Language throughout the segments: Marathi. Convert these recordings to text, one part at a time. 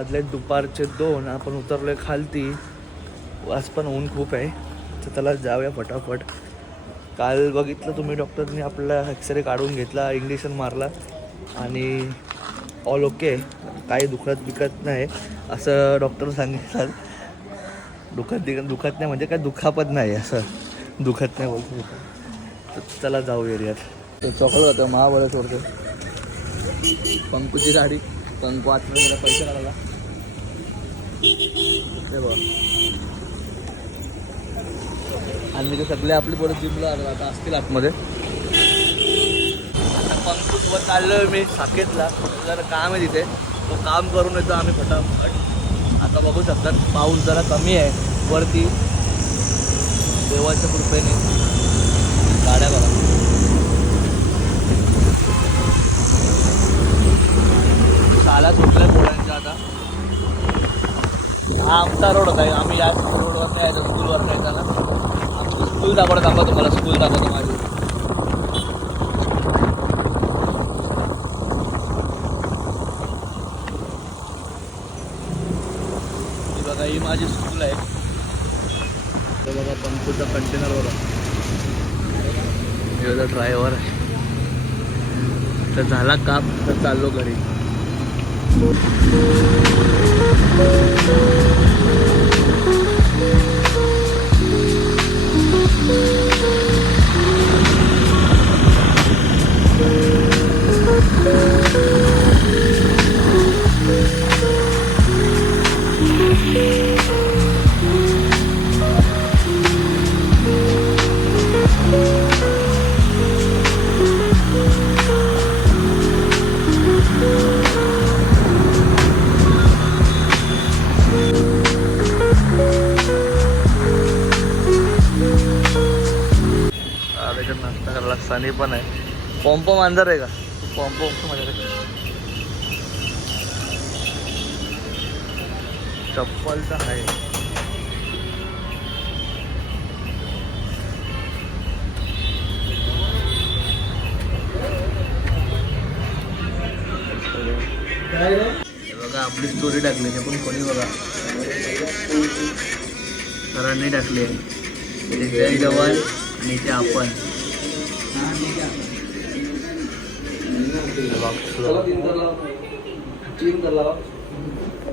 वाजले दुपारचे 2. आपण उतरलोय खालती. आज पण ऊन खूप आहे तर त्याला जाऊया फटाफट. काल बघितलं तुम्ही डॉक्टरनी आपला एक्सरे काढून घेतला, इंजेक्शन मारला आणि ऑल ओके, काही दुखत नाही असं डॉक्टर सांगितलं. दुखत नाही म्हणजे काय दुखापत नाही, असं दुखत नाही बोलतो. तर चला जाऊ एरियात. ते चॉकलेट होतं महाबळेश्वरचं. पंकूची गाडी, पंकू आतमध्ये गेला पैसे काढायला. ते बघ आणि ते सगळे आपली परत जिमला आता असतील आतमध्ये. आता पंकूसोबत चाललोय मी साकेतला. जरा काम आहे तिथे, तो काम करून येतो आम्ही फटाफट. आता बघू शकतात पाऊस जरा कमी आहे वरती, देवाच्या कृपेने. गाड्या बघा, शाळा सुटल्या पोरांच्या. आता हा आमचा रोड होता, आम्ही या रोडवर नाही यायचं, स्कूलवर नाही जाणार. आमची स्कूल दाखवतो तुम्हाला, स्कूल दाखवतो माझी. बघा ही माझी स्कूल आहे. तर बघा पंपूचा कंटेनर बघा, हे ड्रायव्हर आहे. तर झाला काम तर चाललो घरी. नाश्ता करायला सनी पण आहे. पॉम्पो मांजर आहे का? पॉम्पो माझ्याकडे. चप्पल तर आहे. बघा आपली स्टोरी टाकली आहे पण कोणी बघा सरांनी टाकली आहे. जय जवान आणि ते आपण.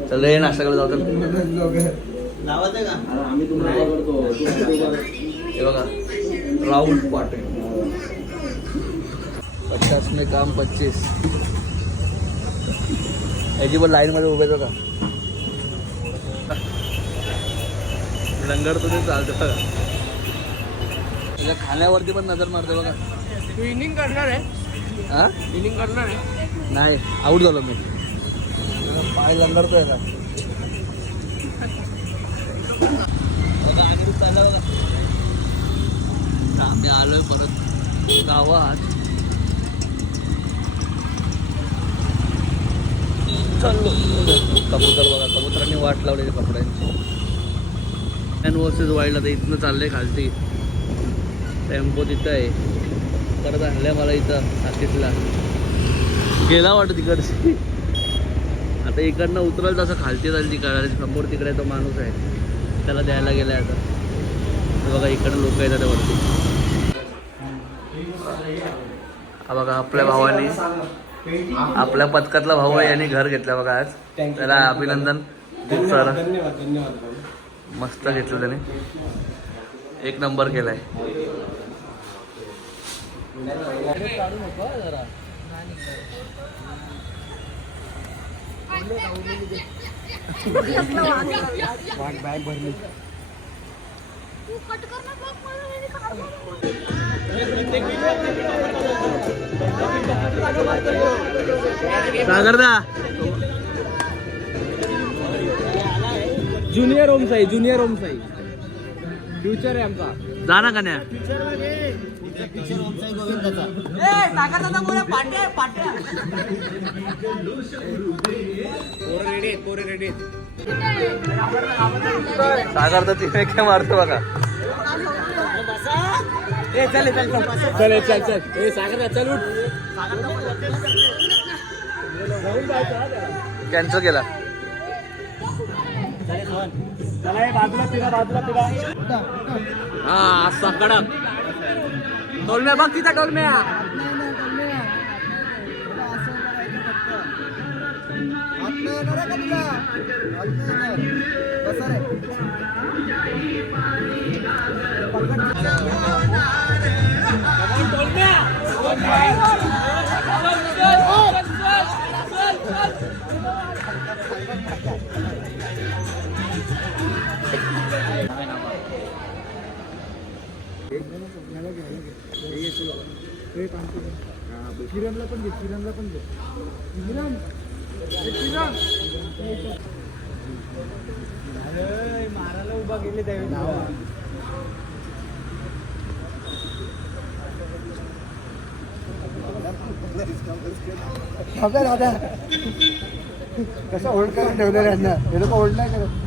चल रे नाश्ता करायला जाऊ. हे बघा राहुल पाटील, 50 में काम 25. याची पण लाईन मध्ये उभे बघा. लंगर तुझे चालतं बघा. त्याच्या खाण्यावरती पण नजर मारते बघा. तू इनिंग करणार आहे? हा इनिंग करणार आहे? नाही, आऊट झालो मी. पाय लंगरतोय का बघा. आम्ही चाललो बघा. आम्ही आलोय परत गावात. चाललो कबूतर बघा, कबुतरांनी वाट लावली कपड्यांची. Versus wild. आता इथनं चाललंय खालती. टेम्पो तिथं आहे. परत आणल्या मला इथं साकेतला. गेला वाटत तिकडची. आता इकडनं उतरल तसं खालती जाईल तिकडे. समोर तिकडे तो माणूस आहे, त्याला द्यायला गेलाय आता. बघा इकडं लोक येतात वरती. हा बघा आपल्या भावाने, आपल्या पथकातला भाऊ आहे, यांनी घर घेतलं बघा आज. त्याला अभिनंदन खूप सारा. मस्त घेतलं त्याने, एक नंबर केलाय. सागरदा junior Omsai, junior Omsai future आहे आमचा. जा ना कन्या. सागर तर तिथे काय मारतो बघा. चल चल चल चल चल सागर चल उठ. कॅन्सल केला. चला हे बाजूला फिरा हा असा कडक टोलम्या बघ तिचा टोलम्या किरणला पण घे मारायला उभा गेले त्यावेळी दादा कसं होल्ड करून ठेवलं यांना हे लोक होल्ड नाही करत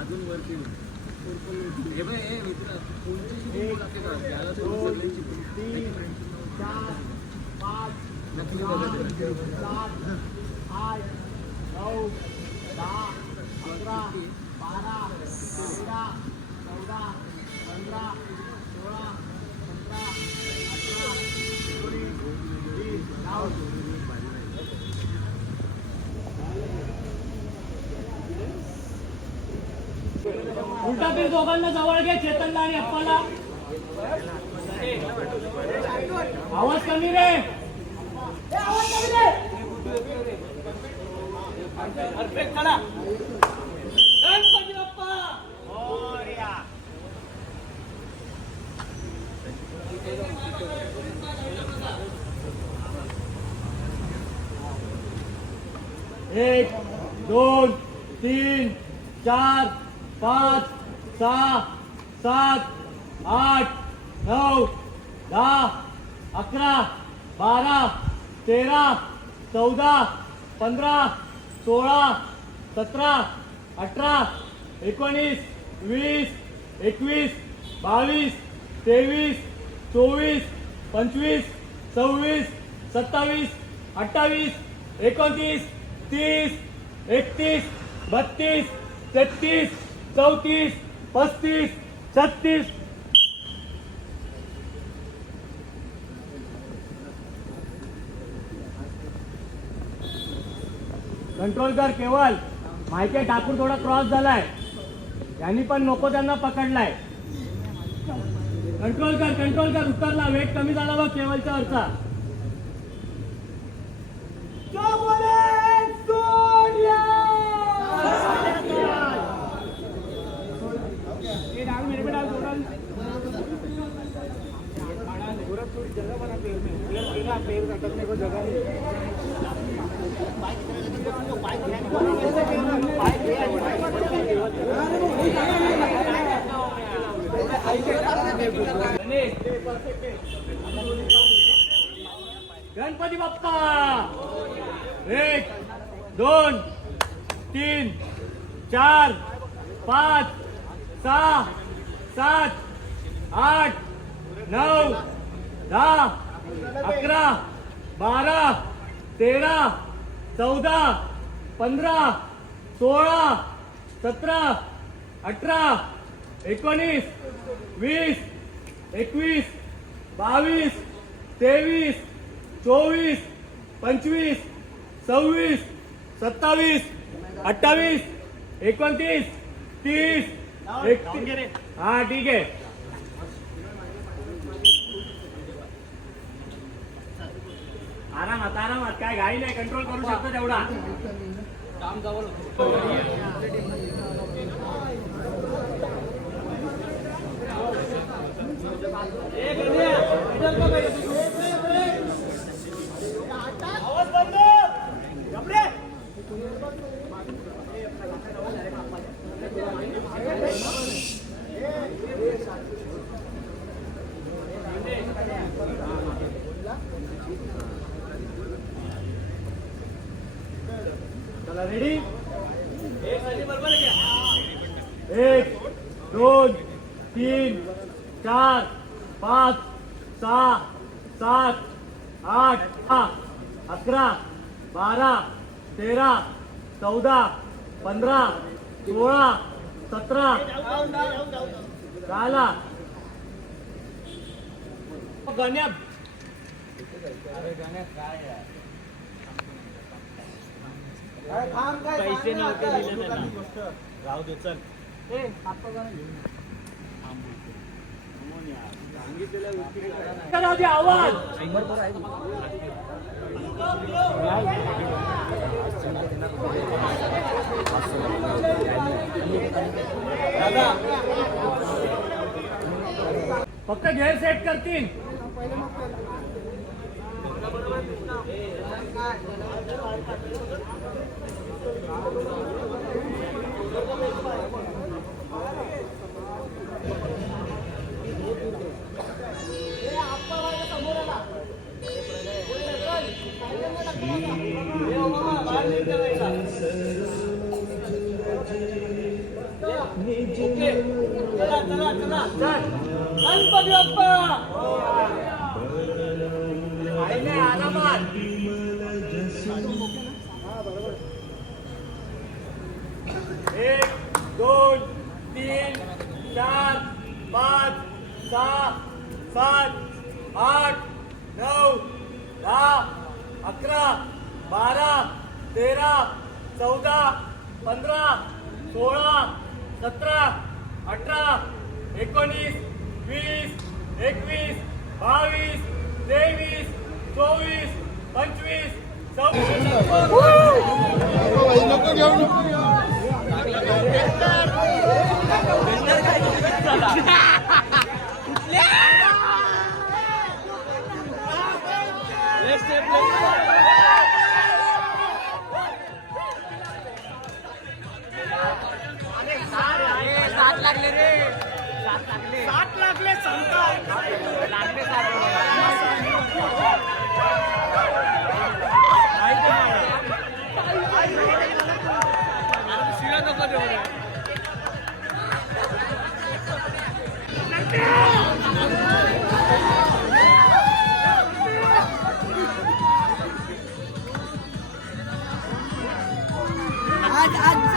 अजून वरती उलटा पीर दोघांना जवळ घे चेतनला आणि अप्पाला आवाज कमी रे परफेक्ट चला गणपती बाप्पा मोरया एक दोन तीन चार 5 6 7 8 9 10 11 12 13 14 15 16 17 18 19 20 21 22 23 24 25 26 27 28 29 30 31 32 33 34 35 36 कंट्रोल कर केवळ माहिती ठाकूर थोडा क्रॉस झालाय यांनी पण नको त्यांना पकडलाय कंट्रोल कर उतरला वेट कमी झाला बघ केवळच्या वरचा गणपती बाप्पा 1 2 3 4 5 6 7 8 9 10 11 12 13 14 15 16 17 18 19 20 21 22 23 24 25 26 27 28 29 30 हा ठीक आहे आरामात काय घाई नाही कंट्रोल करू शकतो तेवढा काम जवळ चला रेडी 1 2 3 4 5 6 7 8, 11, 12, 13, 14, 15, 16, 17. झाला गण्या पैसे नव्हते दिले त्यांना. राहू दे चल. राहू दे आवाज. फक्त गेअर सेट करतील. गणपती बाप्पा आरामात. एक, दोन, तीन, चार, पाच, सहा, सात, 8, 9, 10, 11, 12, 13, 14, 15, 16, 17, 18, 19, 20, 21, 22, 23, 24, 25, 7 लागले रे. 7 लागले.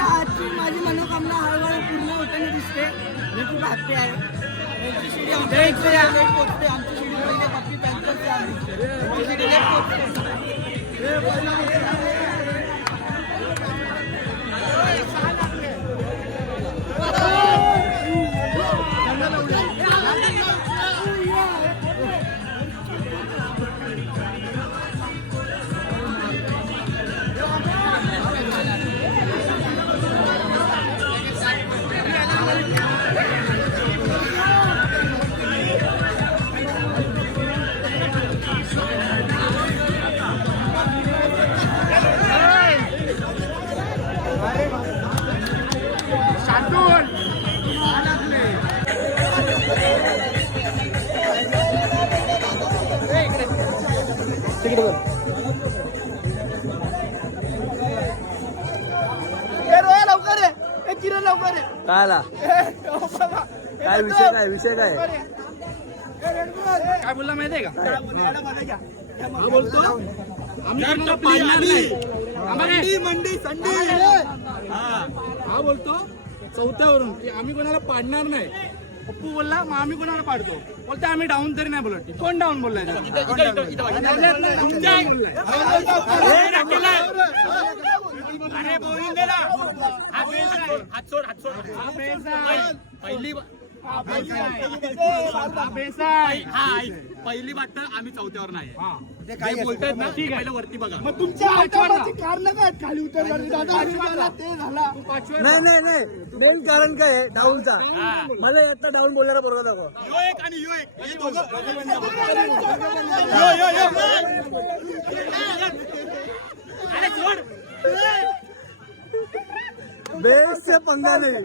आजची माझी मनोकामना हळूहळू पूर्ण होताना दिसते. मी खूप हॅप्पी आहे. आमची शिडी पोचते. आमची शिडी पहिले बाकी त्यांच्याच आमची शिडी लेट पोचते. काय आला? काय विषय काय काय बोलला माहितीये का? बोलतो मंडी संडे. हा बोलतो चौथ्यावरून की आम्ही कोणाला पाडणार नाही. पप्पू बोलला मग आम्ही कोणाला पाडतो. बोलते आम्ही डाऊन तरी नाही बोलत. कोण डाऊन बोललाय? पहिली बात तर आम्ही चौथ्यावर नाही. काही बोलतायत ना ठीक आहे. वरती बघा. मग तुमच्या कारण काय खाली उतरलं ते झाला. नाही मेन कारण काय आहे डाऊनचा? मला आता डाऊन बोलणारा बरोबर दाखवा. यो एक आणि यो एक हे दोघं. अरे सोड. बेस्ट से पंगा नाही.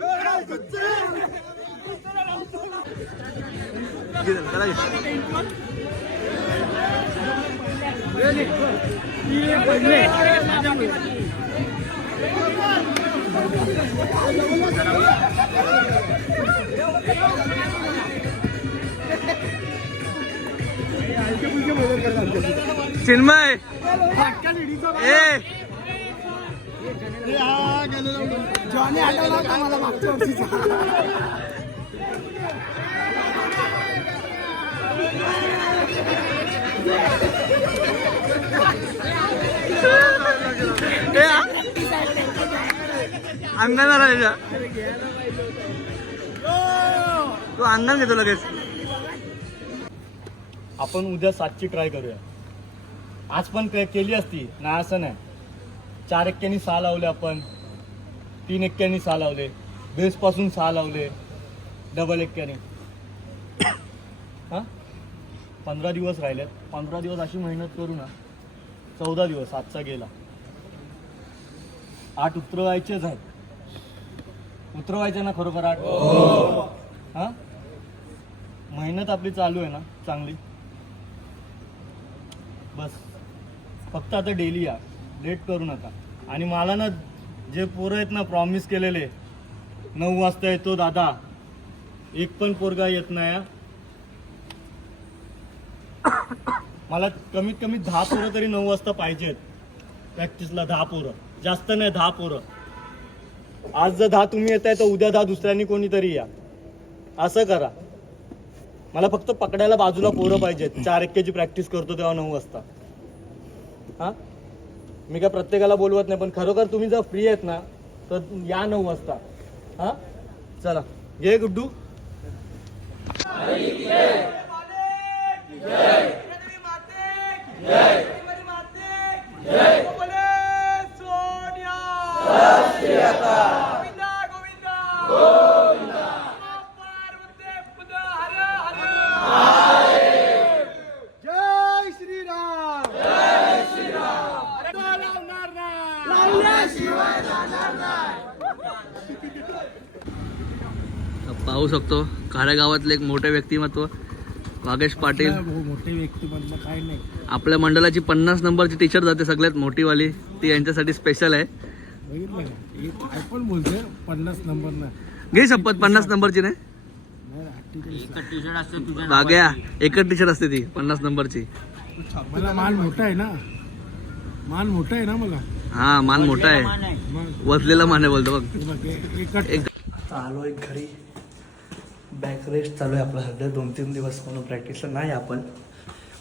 मदत करतात. चिन्मय ए जॉनी आठवला होता मला मागच्या वर्षीचा. अंगण आला त्याच्या तू अंगण घेतो लगेच. आपण उद्या 7ची ट्राय करूया. आज पण केली असती ना, असं नाही. 4 एक्क्यानी 6 लावले आपण, 3 एक्क्यानी 6 लावले, बेस पासून 6 लावले, डबल एक्क्याने. हां 15 दिवस राहिलेत. 15 दिवस अशी मेहनत करू ना. 14 दिवस आजचा गेला. 8 उतरवायचेच आहेत. उतरवायचे ना खरोखर 8. हां मेहनत आपली चालू आहे ना चांगली. बस फक्त आता डेली या, लेट करू नका. आणि मला ना जे पोरं आहेत ना प्रॉमिस केलेले 9 वाजता येतो दादा, एक पण पोरगा येत नाही हा. मला कमीत कमी 10 पोरं तरी 9 वाजता पाहिजेत प्रॅक्टिसला. 10 पोरं, जास्त नाही 10 पोरं. आज जर 10 तुम्ही येत आहे तर उद्या 10 दुसऱ्यांनी कोणीतरी या. असं करा. मला फक्त पकडायला बाजूला पोरं पाहिजेत. 4 एक्केची प्रॅक्टिस करतो तेव्हा 9 वाजता. हां मी काय प्रत्येकाला बोलवत नाही, पण खरोखर तुम्ही जर फ्री आहेत ना तर या 9 वाजता. हां चला घे गुड्डू. पाहू शकतो खाऱ्या गावातले एक मोठे व्यक्तिमत्व वागेश पाटील. मोठे व्यक्तिमत्व काय नाही. आपल्या मंडळाची 50 नंबरची टी शर्ट जाते सगळ्यात मोठीवाली, ती यांच्यासाठी स्पेशल आहे. काय पण बोलतोय 50 नंबर ना. घे शपथ 50 नंबरची नाही बाग्या, एकच टी शर्ट असते ती 50 नंबरची. मला मान मोठा आहे ना, मान मोठा आहे ना मला. हा मान मोठा आहे, वसलेला मान आहे बोलतो बघ. आलो एक घरी, बॅक रेस्ट चालू आहे आपला सध्या. 2-3 दिवस म्हणून प्रॅक्टिसला नाही. आपण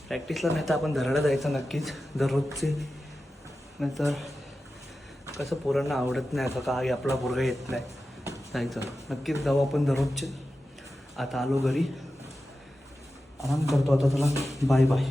प्रॅक्टिसला नाही तर आपण धरायला जायचं नक्कीच दररोजचे. नाहीतर कसं पोरांना आवडत नाही असं का आपला पोरगा येत नाही. जायचं नक्कीच जाऊ आपण दररोजचे. आता आलो घरी, आराम करतो आता. चला बाय बाय.